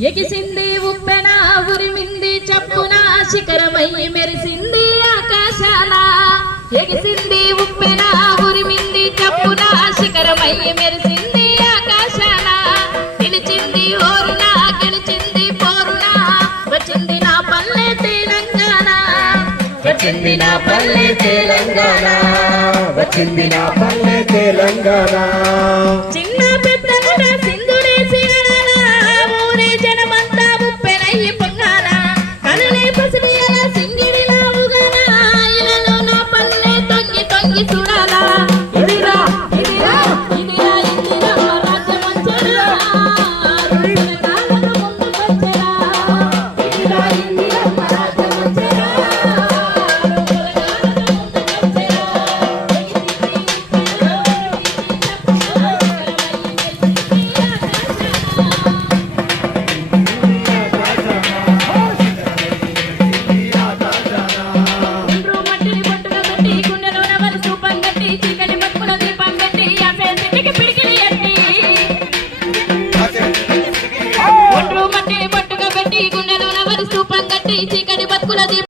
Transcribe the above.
ఎగిసింది ఉప్పెన ఉరిమింది చప్పున శిఖరమై మెరిసింది ఆకాశాన. ఎగిసింది ఉప్పెన ఉరిమింది చప్పున శిఖరమై మెరిసింది ఆకాశాన. నిలిచింది ఓరున గెలిచింది పోరున. వచ్చింది నా పల్లె తెలంగాణ. వచ్చింది నా పల్లె తెలంగాణ. వచ్చింది నా పల్లె తెలంగాణ. చిన్న Soy గుండ్రు మట్టిని కట్టి చీకటి బతుకుల